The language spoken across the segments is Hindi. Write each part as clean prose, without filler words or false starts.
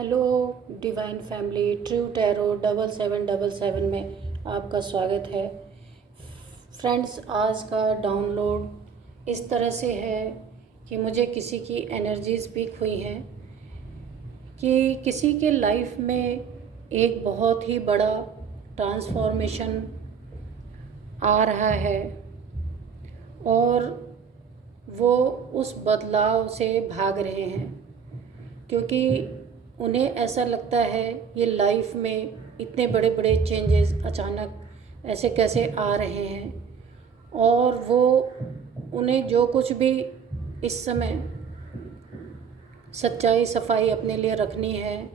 Hello divine family, true tarot 7777 में आपका स्वागत है। फ्रेंड्स, आज का डाउनलोड इस तरह से है कि मुझे किसी की एनर्जी स्पीक हुई है कि किसी के लाइफ में एक बहुत ही बड़ा ट्रांसफॉर्मेशन आ रहा है और वो उस बदलाव से भाग रहे हैं, क्योंकि उन्हें ऐसा लगता है ये लाइफ में इतने बड़े बड़े चेंजेस अचानक ऐसे कैसे आ रहे हैं। और वो उन्हें जो कुछ भी इस समय सच्चाई सफाई अपने लिए रखनी है,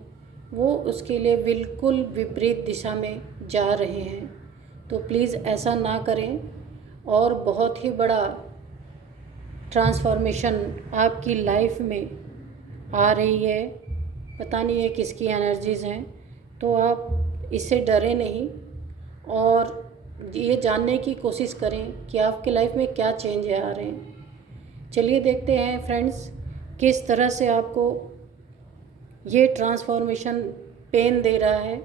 वो उसके लिए बिल्कुल विपरीत दिशा में जा रहे हैं। तो प्लीज़ ऐसा ना करें। और बहुत ही बड़ा ट्रांसफॉर्मेशन आपकी लाइफ में आ रही है। पता नहीं है किसकी एनर्जीज़ हैं, तो आप इससे डरे नहीं और ये जानने की कोशिश करें कि आपके लाइफ में क्या चेंज आ रहे हैं। चलिए देखते हैं फ्रेंड्स, किस तरह से आपको ये ट्रांसफॉर्मेशन पेन दे रहा है।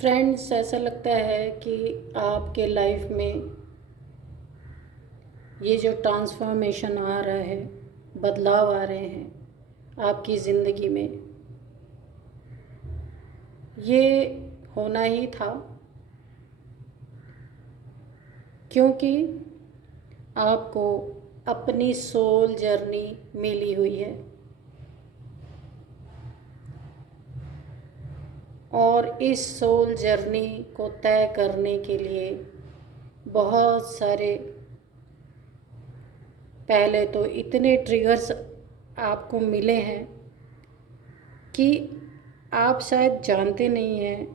फ्रेंड्स, ऐसा लगता है कि आपके लाइफ में ये जो ट्रांसफॉर्मेशन आ रहा है, बदलाव आ रहे हैं आपकी ज़िंदगी में, ये होना ही था, क्योंकि आपको अपनी सोल जर्नी मिली हुई है और इस सोल जर्नी को तय करने के लिए बहुत सारे, पहले तो इतने ट्रिगर्स आपको मिले हैं कि आप शायद जानते नहीं हैं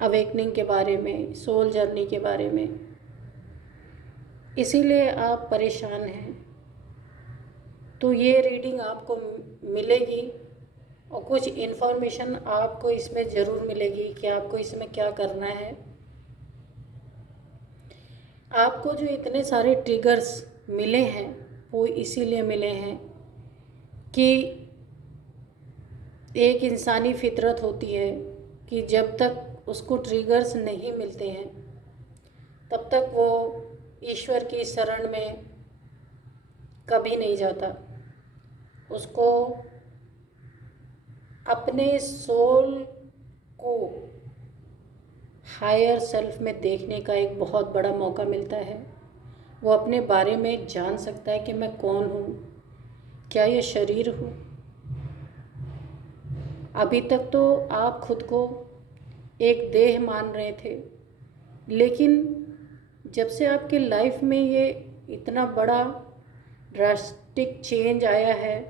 अवेकनिंग के बारे में, सोल जर्नी के बारे में, इसीलिए आप परेशान हैं। तो ये रीडिंग आपको मिलेगी और कुछ इन्फॉर्मेशन आपको इसमें ज़रूर मिलेगी कि आपको इसमें क्या करना है। आपको जो इतने सारे ट्रिगर्स मिले हैं वो इसीलिए मिले हैं कि एक इंसानी फितरत होती है कि जब तक उसको ट्रिगर्स नहीं मिलते हैं तब तक वो ईश्वर की शरण में कभी नहीं जाता। उसको अपने सोल को हायर सेल्फ में देखने का एक बहुत बड़ा मौका मिलता है। वो अपने बारे में जान सकता है कि मैं कौन हूँ, क्या ये शरीर हूँ। अभी तक तो आप खुद को एक देह मान रहे थे, लेकिन जब से आपके लाइफ में ये इतना बड़ा ड्रास्टिक चेंज आया है,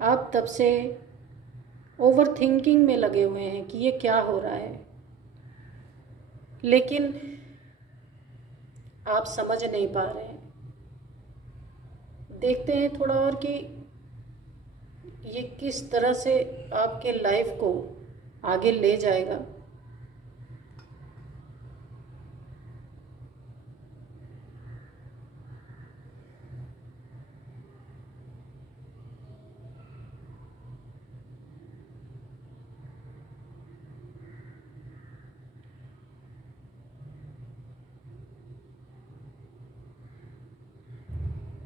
आप तब से ओवर थिंकिंग में लगे हुए हैं कि ये क्या हो रहा है, लेकिन आप समझ नहीं पा रहे हैं। देखते हैं थोड़ा और कि ये किस तरह से आपके लाइफ को आगे ले जाएगा।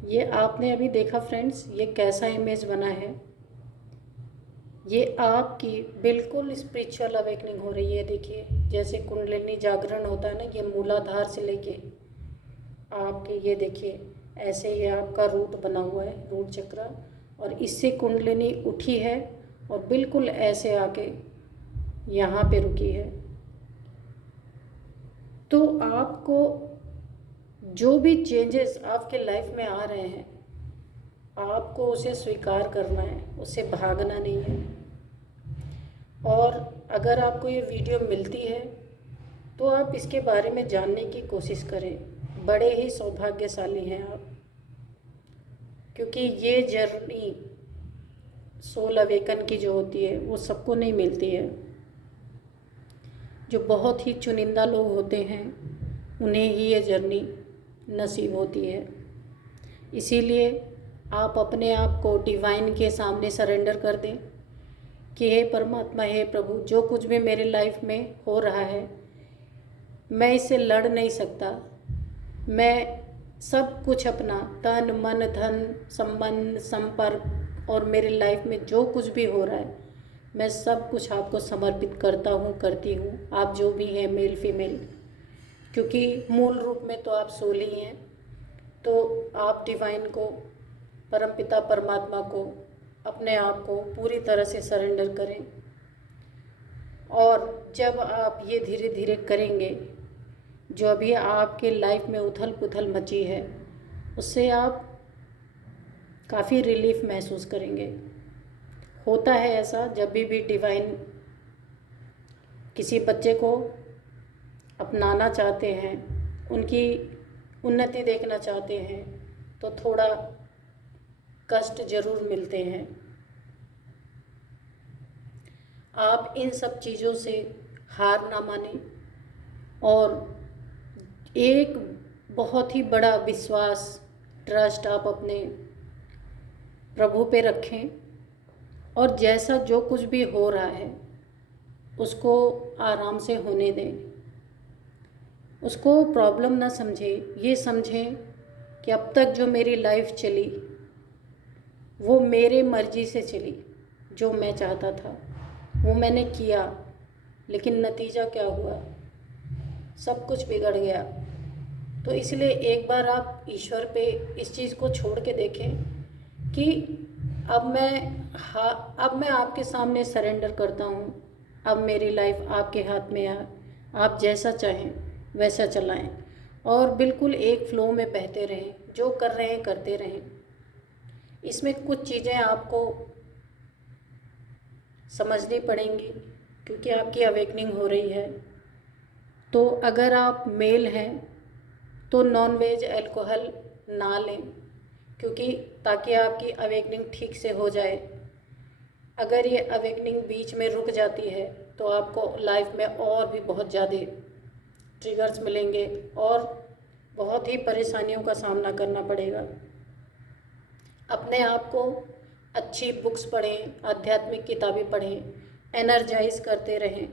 ये आपने अभी देखा फ्रेंड्स, ये कैसा इमेज बना है। ये आपकी बिल्कुल स्पिरिचुअल अवेकनिंग हो रही है। देखिए, जैसे कुंडलिनी जागरण होता है ना, ये मूलाधार से लेके आपके, ये देखिए ऐसे ही आपका रूट बना हुआ है, रूट चक्र, और इससे कुंडलिनी उठी है और बिल्कुल ऐसे आके यहाँ पे रुकी है। तो आपको जो भी चेंजेस आपके लाइफ में आ रहे हैं, आपको उसे स्वीकार करना है, उससे भागना नहीं है। और अगर आपको ये वीडियो मिलती है तो आप इसके बारे में जानने की कोशिश करें। बड़े ही सौभाग्यशाली हैं आप, क्योंकि ये जर्नी सोल अवेकन की जो होती है वो सबको नहीं मिलती है। जो बहुत ही चुनिंदा लोग होते हैं उन्हें ही ये जर्नी नसीब होती है। इसीलिए आप अपने आप को डिवाइन के सामने सरेंडर कर दें कि हे परमात्मा, हे प्रभु, जो कुछ भी मेरे लाइफ में हो रहा है मैं इससे लड़ नहीं सकता। मैं सब कुछ अपना तन मन धन संबंध संपर्क और मेरे लाइफ में जो कुछ भी हो रहा है मैं सब कुछ आपको समर्पित करता हूँ, करती हूँ। आप जो भी हैं, मेल फीमेल, क्योंकि मूल रूप में तो आप सोल ही हैं। तो आप डिवाइन को, परमपिता परमात्मा को, अपने आप को पूरी तरह से सरेंडर करें। और जब आप ये धीरे धीरे करेंगे, जो अभी आपके लाइफ में उथल पुथल मची है उससे आप काफ़ी रिलीफ महसूस करेंगे। होता है ऐसा, जब भी डिवाइन किसी बच्चे को अपनाना चाहते हैं, उनकी उन्नति देखना चाहते हैं, तो थोड़ा कष्ट जरूर मिलते हैं। आप इन सब चीज़ों से हार ना मानें और एक बहुत ही बड़ा विश्वास, ट्रस्ट आप अपने प्रभु पे रखें और जैसा जो कुछ भी हो रहा है उसको आराम से होने दें। उसको प्रॉब्लम ना समझें, ये समझें कि अब तक जो मेरी लाइफ चली वो मेरे मर्जी से चली। जो मैं चाहता था वो मैंने किया, लेकिन नतीजा क्या हुआ? सब कुछ बिगड़ गया। तो इसलिए एक बार आप ईश्वर पे इस चीज़ को छोड़ के देखें कि अब मैं आपके सामने सरेंडर करता हूँ। अब मेरी लाइफ आपके हाथ में है, आप जैसा चाहें वैसा चलाएं और बिल्कुल एक फ्लो में बहते रहें। जो कर रहे हैं करते रहें। इसमें कुछ चीज़ें आपको समझनी पड़ेंगी क्योंकि आपकी अवेकनिंग हो रही है। तो अगर आप मेल हैं तो नॉन वेज अल्कोहल ना लें, क्योंकि ताकि आपकी अवेकनिंग ठीक से हो जाए। अगर ये अवेकनिंग बीच में रुक जाती है तो आपको लाइफ में और भी बहुत ज़्यादा ट्रिगर्स मिलेंगे और बहुत ही परेशानियों का सामना करना पड़ेगा। अपने आप को अच्छी बुक्स पढ़ें, आध्यात्मिक किताबें पढ़ें, एनर्जाइज करते रहें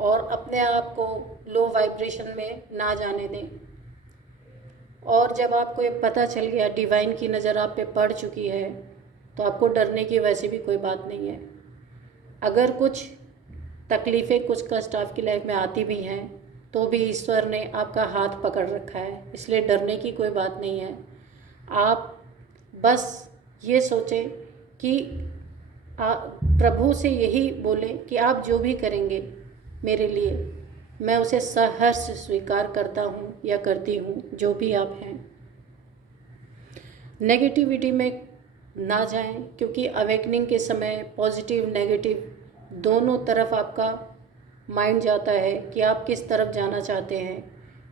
और अपने आप को लो वाइब्रेशन में ना जाने दें। और जब आपको ये पता चल गया, डिवाइन की नज़र आप पे पड़ चुकी है, तो आपको डरने की वैसे भी कोई बात नहीं है। अगर कुछ तकलीफ़ें, कुछ कष्ट आपकी लाइफ में आती भी हैं तो भी ईश्वर ने आपका हाथ पकड़ रखा है, इसलिए डरने की कोई बात नहीं है। आप बस ये सोचें कि प्रभु से यही बोलें कि आप जो भी करेंगे मेरे लिए, मैं उसे सहर्ष स्वीकार करता हूँ या करती हूँ, जो भी आप हैं। नेगेटिविटी में ना जाएं, क्योंकि अवेकनिंग के समय पॉजिटिव नेगेटिव दोनों तरफ आपका माइंड जाता है कि आप किस तरफ जाना चाहते हैं।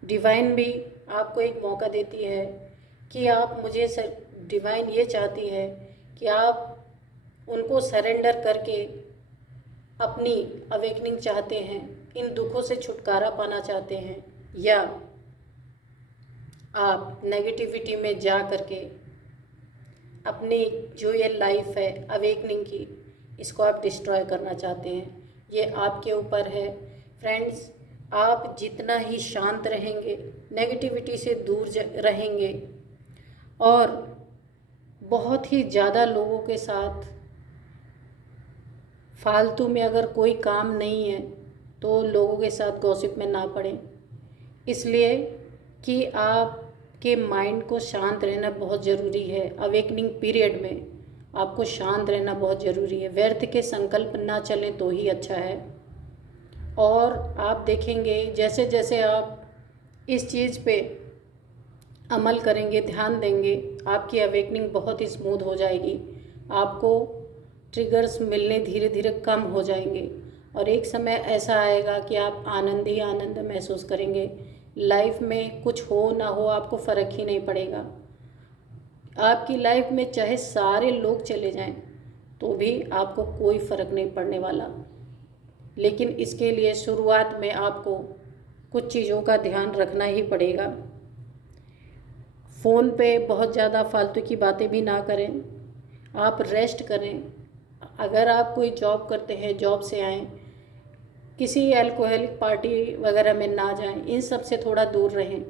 डिवाइन भी आपको एक मौका देती है कि आप डिवाइन ये चाहती है कि आप उनको सरेंडर करके अपनी अवेकनिंग चाहते हैं, इन दुखों से छुटकारा पाना चाहते हैं, या आप नेगेटिविटी में जा करके अपनी जो ये लाइफ है अवेकनिंग की, इसको आप डिस्ट्रॉय करना चाहते हैं। ये आपके ऊपर है। फ्रेंड्स, आप जितना ही शांत रहेंगे, नेगेटिविटी से दूर रहेंगे और बहुत ही ज़्यादा लोगों के साथ फालतू में अगर कोई काम नहीं है तो लोगों के साथ गॉसिप में ना पड़ें, इसलिए कि आपके माइंड को शांत रहना बहुत ज़रूरी है। अवेकनिंग पीरियड में आपको शांत रहना बहुत ज़रूरी है। व्यर्थ के संकल्प ना चलें तो ही अच्छा है। और आप देखेंगे जैसे जैसे आप इस चीज़ पे अमल करेंगे, ध्यान देंगे, आपकी अवेकनिंग बहुत ही स्मूथ हो जाएगी। आपको ट्रिगर्स मिलने धीरे धीरे कम हो जाएंगे और एक समय ऐसा आएगा कि आप आनंद ही आनंद महसूस करेंगे। लाइफ में कुछ हो ना हो आपको फ़र्क ही नहीं पड़ेगा। आपकी लाइफ में चाहे सारे लोग चले जाएं तो भी आपको कोई फ़र्क नहीं पड़ने वाला। लेकिन इसके लिए शुरुआत में आपको कुछ चीज़ों का ध्यान रखना ही पड़ेगा। फ़ोन पे बहुत ज़्यादा फालतू की बातें भी ना करें, आप रेस्ट करें। अगर आप कोई जॉब करते हैं, जॉब से आएँ, किसी अल्कोहलिक पार्टी वगैरह में ना जाएं, इन सब से थोड़ा दूर रहें।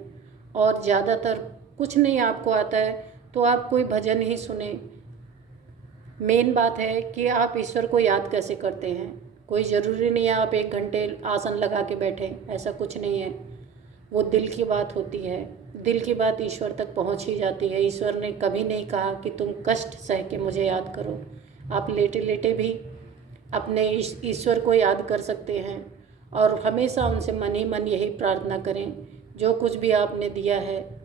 और ज़्यादातर कुछ नहीं आपको आता है तो आप कोई भजन ही सुने। मेन बात है कि आप ईश्वर को याद कैसे करते हैं। कोई ज़रूरी नहीं है आप 1 घंटे आसन लगा के बैठें, ऐसा कुछ नहीं है। वो दिल की बात होती है, दिल की बात ईश्वर तक पहुंच ही जाती है। ईश्वर ने कभी नहीं कहा कि तुम कष्ट सह के मुझे याद करो। आप लेटे लेटे भी अपने ईश्वर को याद कर सकते हैं और हमेशा उनसे मन ही मन यही प्रार्थना करें, जो कुछ भी आपने दिया है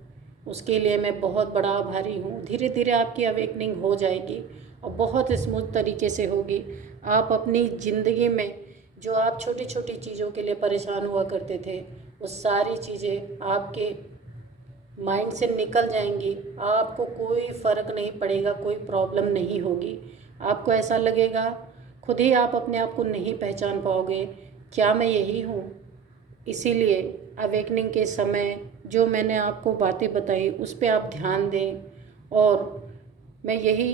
उसके लिए मैं बहुत बड़ा आभारी हूँ। धीरे धीरे आपकी अवेकनिंग हो जाएगी और बहुत स्मूथ तरीके से होगी। आप अपनी ज़िंदगी में जो आप छोटी छोटी चीज़ों के लिए परेशान हुआ करते थे, वो सारी चीज़ें आपके माइंड से निकल जाएंगी। आपको कोई फ़र्क नहीं पड़ेगा, कोई प्रॉब्लम नहीं होगी। आपको ऐसा लगेगा खुद ही आप अपने आप को नहीं पहचान पाओगे, क्या मैं यही हूँ। इसीलिए अवेकनिंग के समय जो मैंने आपको बातें बताई उस पर आप ध्यान दें और मैं यही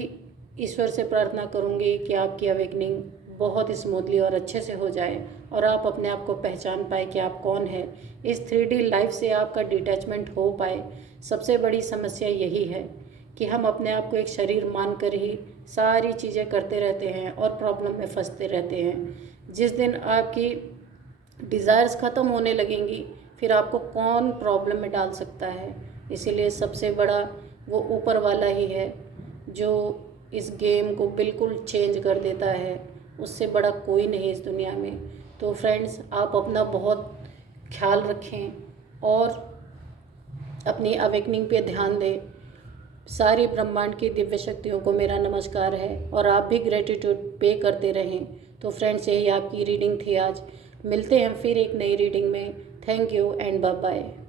ईश्वर से प्रार्थना करूँगी कि आपकी अवेकनिंग बहुत स्मूथली और अच्छे से हो जाए और आप अपने आप को पहचान पाए कि आप कौन है। इस 3D लाइफ से आपका डिटैचमेंट हो पाए। सबसे बड़ी समस्या यही है कि हम अपने आप को एक शरीर मानकर ही सारी चीज़ें करते रहते हैं और प्रॉब्लम में फंसते रहते हैं। जिस दिन आपकी डिज़ायर्स ख़त्म होने लगेंगी फिर आपको कौन प्रॉब्लम में डाल सकता है। इसीलिए सबसे बड़ा वो ऊपर वाला ही है जो इस गेम को बिल्कुल चेंज कर देता है। उससे बड़ा कोई नहीं इस दुनिया में। तो फ्रेंड्स, आप अपना बहुत ख्याल रखें और अपनी अवेकनिंग पे ध्यान दें। सारी ब्रह्मांड की दिव्य शक्तियों को मेरा नमस्कार है और आप भी ग्रेटिट्यूड पे करते रहें। तो फ्रेंड्स, यही आपकी रीडिंग थी आज। मिलते हैं फिर एक नई रीडिंग में। Thank you and bye bye.